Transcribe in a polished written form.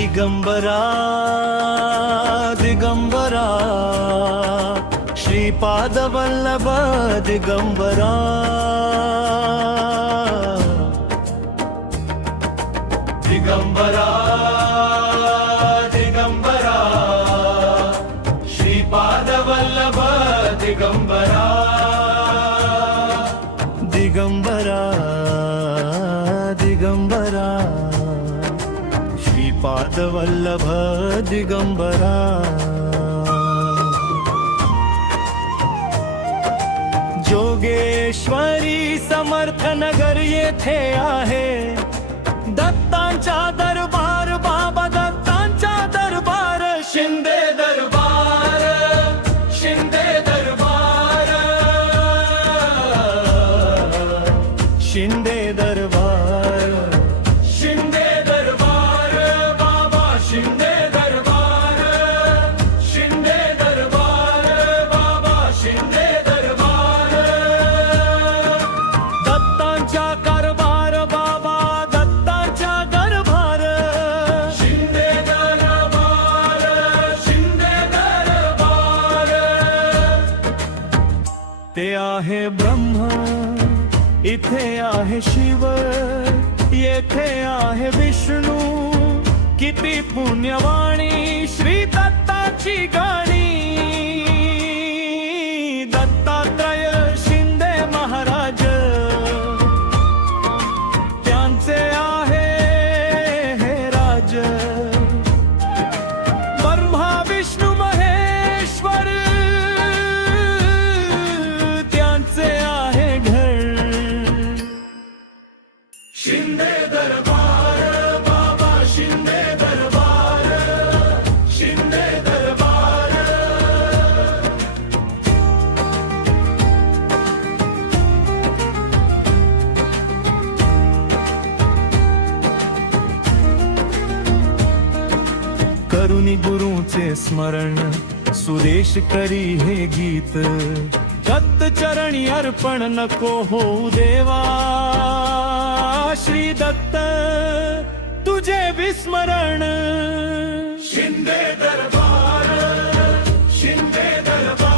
दिगंबरा दिगंबरा श्रीपाद वल्लभ दिगंबरा दिगंबरा दिगंबरा श्रीपाद वल्लभ दिगंबरा दिगंबरा दिगंबरा श्रीपाद वल्लभ दिगंबरा जोगेश्वरी समर्थ नगर येथे आहे दत्तांचा दरबार बाबा दत्तांचा दरबार शिंदे दरबार शिंदे दरबार शिंदे दरबार शिंदे दरबार बाबा शिंदे दरबार शिंदे दरबार बाबा शिंदे दरबार दत्तांचा कारभार बाबा दत्तांचा कारभार शिंदे दरबार शिंदे दरबार ते आहे ब्रह्म इथे आहे शिव येथे आहे विष्णू किती पुण्यवाणी श्री दत्ताची गाणी दत्तात्रय शिंदे महाराज त्यांचे आहे हे राज ब्रह्मा विष्णू महेश्वर त्यांचे आहे घर शिंदे दरबार बाबा शिंदे दरबार शिंदे दरबार करुणी गुरुचे स्मरण सुरेश करी हे गीत दत्त चरणी अर्पण नको होऊ देवा श्री दत्त तुझे विस्मरण शिंदे दरबार शिंदे दरबार